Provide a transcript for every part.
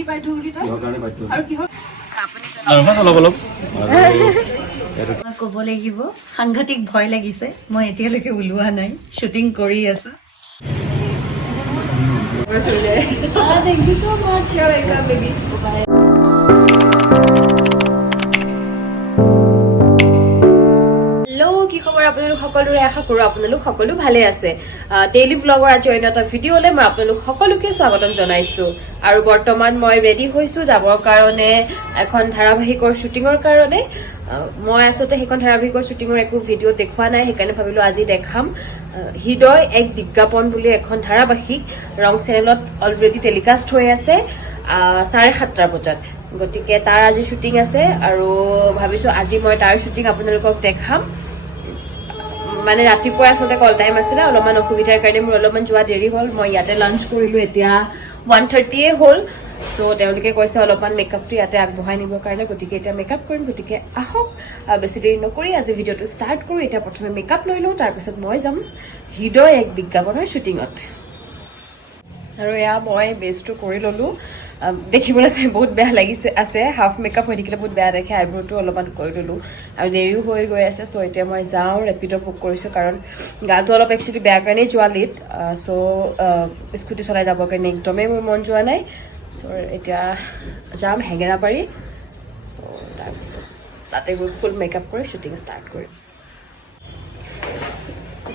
কি বাধ্য বুলি তই আৰু কি হ'ল মই ক'ব লাগিব সাংঘাতিক ভয় লাগিছে মই এতিয়ালৈকে ওলোৱা নাই শ্বুটিং কৰি আছো Thank you so much. You're welcome, baby. Bye. কি খবৰ আপোনালোক সকলোৰে আশা কৰো আপোনালোক সকলো ভালে আছে ডেইলি ব্লগৰ আজি অন্য এটা ভিডিঅ'লৈ মই আপোনালোক সকলোকে স্বাগতম জনাইছো আৰু বৰ্তমান মই ৰেডি হৈছো যাবৰ কাৰণে এখন ধাৰাবাহিকৰ শ্বুটিঙৰ কাৰণে মই আসলে সেইখন ধাৰাবাহিকৰ শ্বুটিঙৰ একো ভিডিঅ' দেখুৱা নাই সেইকাৰণে ভাবিলো আজি দেখাম হৃদয় এক বিজ্ঞাপন বুলি এখন ধাৰাবাহিক ৰং চেনেলত অলৰেডি টেলিকাষ্ট হৈ আছে 7:30 বজাত গতিকে তাৰ আজি শ্বুটিং আছে আৰু ভাবিছো আজি মই তাৰ শ্বুটিং আপোনালোকক দেখাম মানে ৰাতিপুৱা আসলে কল টাইম আছিলে অলপমান অসুবিধাৰ কাৰণে মোৰ অলপমান যোৱা দেৰি হ'ল মই ইয়াতে লাঞ্চ কৰিলো এতিয়া 1:30 এ হ'ল সো তেওঁলোকে কৈছে অলপমান মেকআপটো ইয়াতে আগবঢ়াই নিবৰ কাৰণে গতিকে এতিয়া মেকআপ কৰিম গতিকে আহক বেছি দেৰি নকৰি আজি ভিডিঅ'টো ষ্টাৰ্ট কৰোঁ এতিয়া প্ৰথমে মেকআপ লৈ লওঁ তাৰপিছত মই যাম হৃদয় এক বিজ্ঞাপনৰ শ্বুটিঙত আৰু এয়া মই বেছটো কৰি ল'লোঁ দেখিবলৈ চাই বহুত বেয়া লাগিছে আছে হাফ মেকআপ হৈ থাকিলে বহুত বেয়া দেখে আইব্ৰটো অলপমান কৰি ল'লোঁ আৰু দেৰিও হৈ গৈ আছে চ' এতিয়া মই যাওঁ ৰেপিড' বুক কৰিছোঁ কাৰণ গাটো অলপ একচুৱেলি বেয়া কাৰণেই যোৱা লেট চ' স্কুটি চলাই যাবৰ কাৰণে একদমেই মোৰ মন যোৱা নাই চ' এতিয়া যাম হেঙেৰাবাৰী চ' তাৰপিছত তাতে গৈ ফুল মেকআপ কৰি শ্বুটিং ষ্টাৰ্ট কৰিম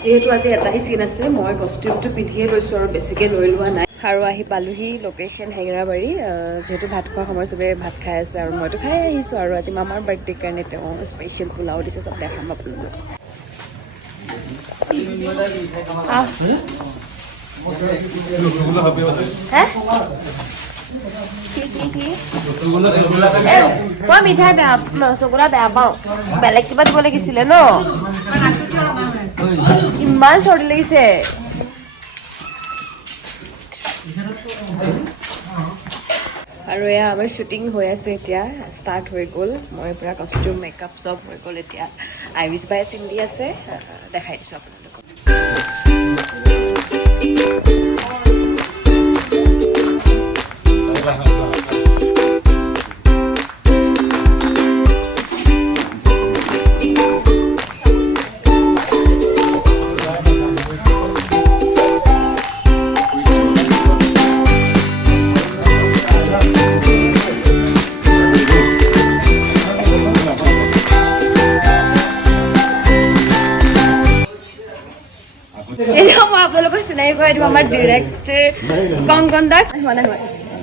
যিহেতু আজি এটাই চিন আছে মই কষ্টিউমটো পিন্ধিয়ে লৈছোঁ আৰু বেছিকৈ লৈ লোৱা নাই আৰু আহি পালোহি লোকেশ্যন হেঙেৰাবাৰী যিহেতু ভাত খোৱা সময় চবে ভাত খাই আছে আৰু মইতো খাই আহিছোঁ আৰু আজি মামাৰ বাৰ্থডে কাৰণে তেওঁ স্পেচিয়েল পোলাও দিছে চব দেখাম আপোনালোকক মই মিঠাই বেয়া ৰসগোল্লা বেয়া পাওঁ বেলেগ কিবা দিব লাগিছিলে ন ইমান চৰ্দি লাগিছে আৰু এয়া আমাৰ শ্বুটিং হৈ আছে এতিয়া ষ্টাৰ্ট হৈ গ'ল মই পূৰা কষ্টিউম মেকআপ চব হৈ গ'ল এতিয়া আইৰিছ বাই চিন্দি আছে দেখাই দিছোঁ আপোনালোকক মই আপোনালোকক চিনাকি কৰাই দিম আমাৰ ডিৰেক্টৰ কংকন দাক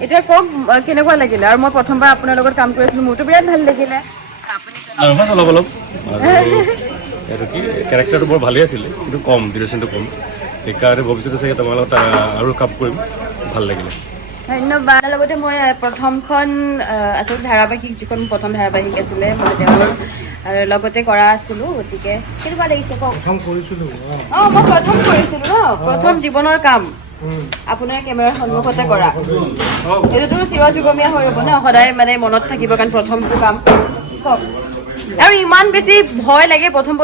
এতিয়া কওক কেনেকুৱা লাগিলে আৰু মই প্ৰথমবাৰ আপোনাৰ লগত কাম কৰিছিলোঁ মোৰতো বিৰাট ভাল লাগিলে অলপ অলপ এইটো কি কেৰেক্টাৰটো বৰ ভালেই আছিলে কিন্তু কম ডিউৰেশ্যনটো কম সেইকাৰণে ভৱিষ্যতে চাগে তোমাৰ লগত আৰু কাম কৰিম ভাল লাগিলে ধন্যবাদ লগতে মই প্ৰথমখন আচলতে ধাৰাবাহিক যিখন প্ৰথম ধাৰাবাহিক আছিলে মই তেওঁৰ লগতে কৰা আছিলোঁ গতিকে কেনেকুৱা লাগিছে কওক মই প্ৰথম কৰিছিলোঁ ন প্ৰথম জীৱনৰ কাম আপোনাৰ কেমেৰাৰ সন্মুখতে কৰা এইটোতো চিৰ যুগমীয়া হৈ ৰ'ব ন সদায় মানে মনত থাকিব কাৰণ প্ৰথমটো কাম কওক আৰু ইমান বেছি ভয় লাগে প্ৰথম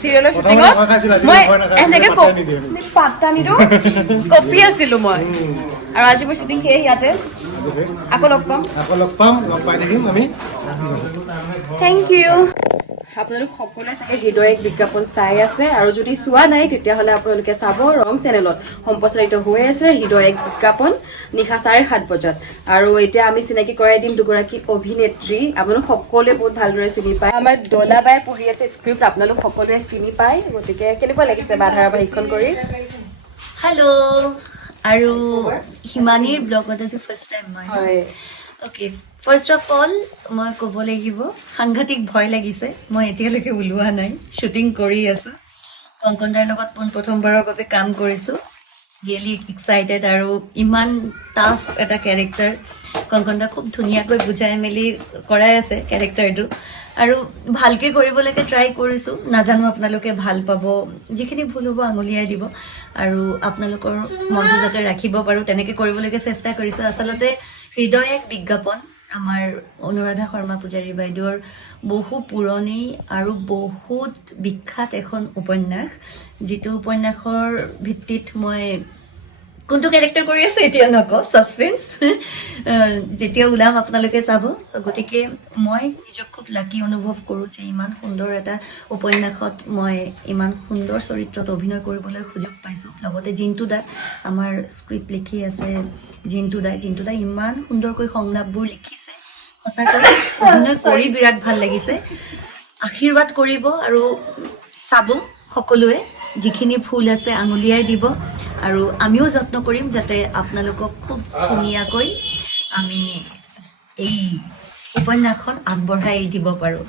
চিৰিয়েলৰ শ্বুটিঙত মই এনেকৈ পাত্তা নিদিওঁ কপি আছিলোঁ মই আৰু আজি মই শ্বুটিং সেয়ে ইয়াতে আকৌ লগ পাম পাই থাকিম আমি থেংক ইউ আপোনালোক সকলোৱে চাগে হৃদয় এক বিজ্ঞাপন চাই আছে আৰু যদি চোৱা নাই তেতিয়াহ'লে আপোনালোকে চাব ৰং চেনেলত সম্প্ৰচাৰিত হৈ আছে হৃদয় এক বিজ্ঞাপন নিশা 7:30 বজাত আৰু এতিয়া আমি চিনাকি কৰাই দিম দুগৰাকী অভিনেত্ৰী আপোনালোক সকলোৱে বহুত ভালদৰে চিনি পায় আমাৰ দলাবাই পঢ়ি আছে স্ক্ৰিপ্ট আপোনালোক সকলোৱে চিনি পায় গতিকে কেনেকুৱা লাগিছে বা ধাৰাবাহিকখন কৰি হেল্ল' আৰু হিমানীৰ ব্লগত আজি ফাৰ্ষ্ট টাইম মই হয় অ'কে ফাৰ্ষ্ট অফ অল মই ক'ব লাগিব সাংঘাতিক ভয় লাগিছে মই এতিয়ালৈকে ওলোৱা নাই শ্বুটিং কৰি আছোঁ কংকন দাৰ লগত প্ৰথমবাৰৰ বাবে কাম কৰিছোঁ ৰিয়েলি এক্সাইটেড আৰু ইমান টাফ এটা কেৰেক্টাৰ কংকন দা খুব ধুনীয়াকৈ বুজাই মেলি কৰাই আছে কেৰেক্টাৰটো আৰু ভালকৈ কৰিবলৈকে ট্ৰাই কৰিছোঁ নাজানো আপোনালোকে ভাল পাব যিখিনি ভুল হ'ব আঙুলিয়াই দিব আৰু আপোনালোকৰ মনটো যাতে ৰাখিব পাৰোঁ তেনেকৈ কৰিবলৈকে চেষ্টা কৰিছোঁ আচলতে হৃদয় এক বিজ্ঞাপন আমাৰ অনুৰাধা শৰ্মা পূজাৰী বাইদেউৰ বহু পুৰণি আৰু বহুত বিখ্যাত এখন উপন্যাস যিটো উপন্যাসৰ ভিত্তিত মই কোনটো কেৰেক্টাৰ কৰি আছে এতিয়া নকওঁ, ছাছপেন্স। যেতিয়া ওলাম আপোনালোকে চাব। গতিকে মই নিজক খুব লাকি অনুভৱ কৰোঁ যে ইমান সুন্দৰ এটা উপন্যাসত মই ইমান সুন্দৰ চৰিত্ৰত অভিনয় কৰিবলৈ সুযোগ পাইছোঁ। লগতে জিন্তু দা আমাৰ স্ক্ৰিপ্ট লিখি আছে, জিন্তু দা ইমান সুন্দৰকৈ সংলাপবোৰ লিখিছে। সঁচাকৈ অভিনয় কৰি বিৰাট ভাল লাগিছে। আশীৰ্বাদ কৰিব আৰু চাব সকলোৱে, যিখিনি ভুল আছে আঙুলিয়াই দিব, আৰু আমিও যত্ন কৰিম যাতে আপোনালোকক খুব ধুনীয়াকৈ আমি এই উপন্যাসখন আগবঢ়াই দিব পাৰোঁ।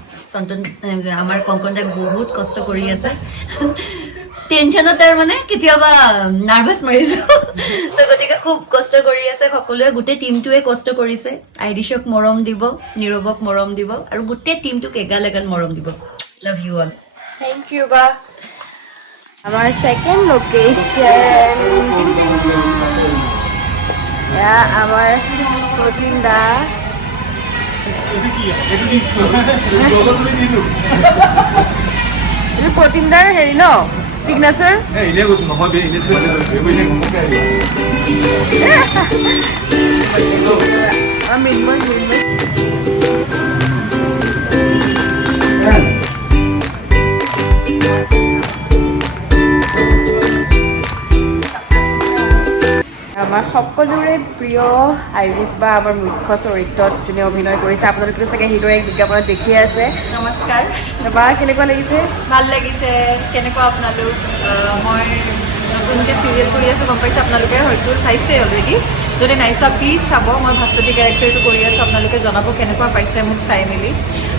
আমাৰ কংকনদাই বহুত কষ্ট কৰি আছে। টেনশ্যনত তাৰ মানে কেতিয়াবা নাৰ্ভাছ মাৰিছোঁ। গতিকে খুব কষ্ট কৰি আছে সকলোৱে, গোটেই টিমটোৱে কষ্ট কৰিছে। আইৰিছক মৰম দিব, নীৰৱক মৰম দিব, আৰু গোটেই টিমটোক এগাল মৰম দিব। Love you all. Thank you বা। আমাৰ সেকেন্ড লোকেশন আমাৰ প্ৰটিন দা। এইটো প্ৰটিন দাৰ হেৰি ন চিগনেচাৰ। মৃন্ময় আমাৰ সকলোৰে প্ৰিয় আইৰিছ বা আমাৰ মুখ্য চৰিত্ৰত যোনে অভিনয় কৰিছে। আপোনালোকে চাগে হিৰোইক বিজ্ঞাপনত দেখিয়ে আছে। নমস্কাৰ, বা কেনেকুৱা লাগিছে? ভাল লাগিছে। কেনেকুৱা আপোনালোক? মই নতুনকৈ চিৰিয়েল কৰি আছোঁ, গম পাইছে আপোনালোকে, হয়তো চাইছে অলৰেডি। যদি নাই চোৱা প্লিজ চাব। মই ভাস্বতী কেৰেক্টাৰটো কৰি আছোঁ, আপোনালোকে জনাব কেনেকুৱা পাইছে মোক চাই মেলি,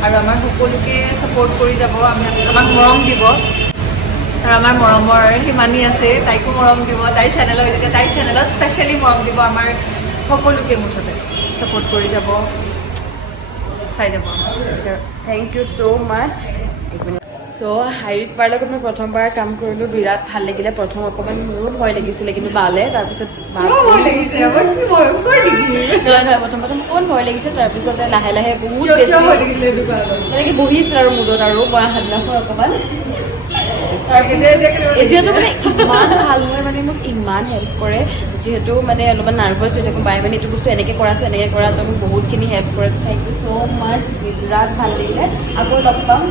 আৰু আমাৰ সকলোকে ছাপোৰ্ট কৰি যাব, আমাক মৰম দিব। আৰু আমাৰ মৰমৰ হিমানী আছে, তাইকো মৰম দিব। তাইৰ চেনেলত যেতিয়া তাইৰ চেনেলত স্পেচিয়েলি মৰম দিব। আমাৰ সকলোকে মুঠতে ছাপোৰ্ট কৰি যাব, চাই যাব। Thank you so' much. So' আইৰিছ বাৰ লগত মই প্ৰথমবাৰ কাম কৰিলোঁ, বিৰাট ভাল লাগিলে। প্ৰথম অকণমান মোৰো ভয় লাগিছিলে, কিন্তু বালে তাৰপিছত নহয় প্ৰথম অকণমান ভয় লাগিছে। তাৰপিছতে লাহে লাহে বহুত বেছি তেনেকৈ বহিছিল আৰু মুডত, আৰু মই সেইদিনাখন অকণমান এতিয়াতো মানে ইমান ভাল হয়, মানে মোক ইমান হেল্প কৰে। যিহেতু মানে অলপমান নাৰ্ভাছ হৈ থাকোঁ, বাই মানে এইটো বস্তু এনেকৈ কৰাছোঁ এনেকৈ কৰা, তো মোক বহুতখিনি হেল্প কৰে। থেংক ইউ ছ' মাছ, বিৰাট ভাল লাগিলে। আকৌ লগ পাম,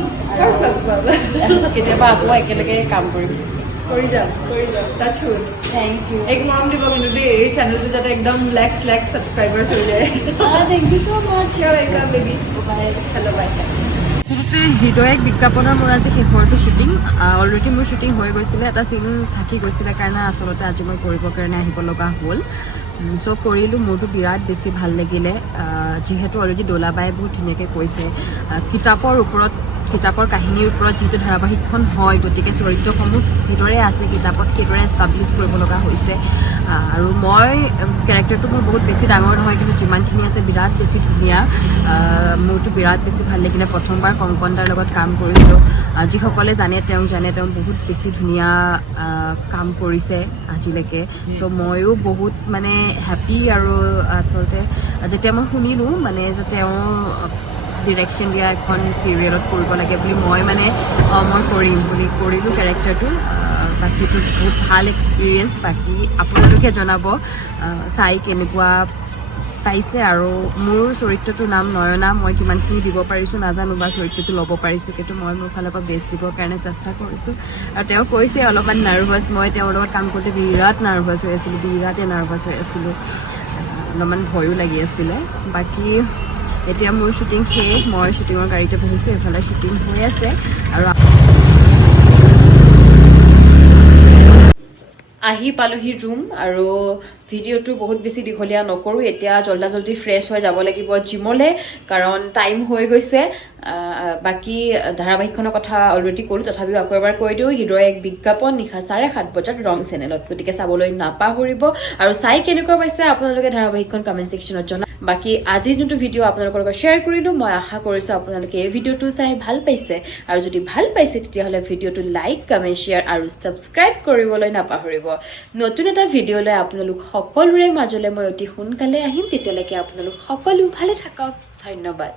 কেতিয়াবা আকৌ একেলগে কাম কৰিম। কৰি যাম টাচউড। Thank U. এক মৰম দিব কিন্তু দেই, এই চেনেলটো যাতে একদম লেক্স ছাবস্ক্ৰাইবাৰ্ছ হৈ যায়। Thank you so' much. Welcome baby. Bye. Hello' bye. আচলতে হৃদয় শ্বুটিঙৰ মোৰ আজি শেষৰটো শ্বুটিং। অলৰেডি মোৰ শ্বুটিং হৈ গৈছিলে, এটা চিন থাকি গৈছিলে কাৰণে আচলতে আজি মই কৰিবৰ কাৰণে আহিব লগা হ'ল। চ' কৰিলোঁ, মোৰতো বিৰাট বেছি ভাল লাগিলে। যিহেতু অলৰেডি দোলাবাই বহুত ধুনীয়াকৈ কৈছে, কিতাপৰ কাহিনীৰ ওপৰত যিহেতু ধাৰাবাহিকখন হয়, গতিকে চৰিত্ৰসমূহ যিদৰে আছে কিতাপত সেইদৰে এষ্টাব্লিছ কৰিব লগা হৈছে। আৰু মই কেৰেক্টাৰটো মোৰ বহুত বেছি ডাঙৰ নহয়, কিন্তু যিমানখিনি আছে বিৰাট বেছি ধুনীয়া। মোৰতো বিৰাট বেছি ভাল লাগিলে। প্ৰথমবাৰ কংকনদাৰ লগত কাম কৰিছোঁ। যিসকলে জানে তেওঁ বহুত বেছি ধুনীয়া কাম কৰিছে আজিলৈকে। চ' ময়ো বহুত মানে হেপ্পী। আৰু আচলতে যেতিয়া মই শুনিলোঁ মানে যে তেওঁ ডিৰেকশ্যন দিয়া এখন চিৰিয়েলত কৰিব লাগে বুলি, মই কৰিম বুলি কৰিলোঁ কেৰেক্টাৰটো। বাকীটো বহুত ভাল এক্সপিৰিয়েঞ্চ। বাকী আপোনালোকে জনাব চাই কেনেকুৱা পাইছে। আৰু মোৰ চৰিত্ৰটোৰ নাম নয়না। মই কিমানখিনি দিব পাৰিছোঁ নাজানো, বা চৰিত্ৰটো ল'ব পাৰিছোঁ, কিন্তু মই মোৰ ফালৰ পৰা বেষ্ট দিবৰ কাৰণে চেষ্টা কৰিছোঁ। আৰু তেওঁ কৈছে অলপমান নাৰ্ভাছ। মই তেওঁৰ লগত কাম কৰোঁতে বিৰাটেই নাৰ্ভাছ হৈ আছিলোঁ। অলপমান ভয়ো লাগি আছিলে। বাকী এতিয়া মোৰ শ্বুটিং শেষ, মই শ্বুটিঙৰ গাড়ীতে বহিছোঁ, এইফালে শ্বুটিং হৈ আছে। আৰু আহি পালোহি ৰুম, আৰু ভিডিঅ'টো বহুত বেছি দীঘলীয়া নকৰোঁ। এতিয়া জল্দি ফ্ৰেছ হৈ যাব লাগিব জিমলৈ, কাৰণ টাইম হৈ গৈছে। বাকী ধাৰাবাহিকখনৰ কথা অলৰেডি ক'লোঁ, তথাপিও আকৌ এবাৰ কৈ দিওঁ, হৃদয় এক বিজ্ঞাপন নিশা 7:30 বজাত ৰং চেনেলত। গতিকে চাবলৈ নাপাহৰিব। আৰু চাই কেনেকুৱা পাইছে আপোনালোকে ধাৰাবাহিকখন কমেণ্ট ছেকশ্যনত জনাব। বাকী আজি যোনটো ভিডিঅ' আপোনালোকৰ লগত শ্বেয়াৰ কৰিলোঁ, মই আশা কৰিছোঁ আপোনালোকে এই ভিডিঅ'টো চাই ভাল পাইছে। আৰু যদি ভাল পাইছে তেতিয়াহ'লে ভিডিঅ'টো লাইক, কমেণ্ট, শ্বেয়াৰ আৰু ছাবস্ক্ৰাইব কৰিবলৈ নাপাহৰিব। নতুন এটা ভিডিঅ' লৈ আপোনালোক সকলোৰে মাজলৈ মই অতি সোনকালে আহিম। তেতিয়ালৈকে আপোনালোক সকলো ভালে থাকক। ধন্যবাদ।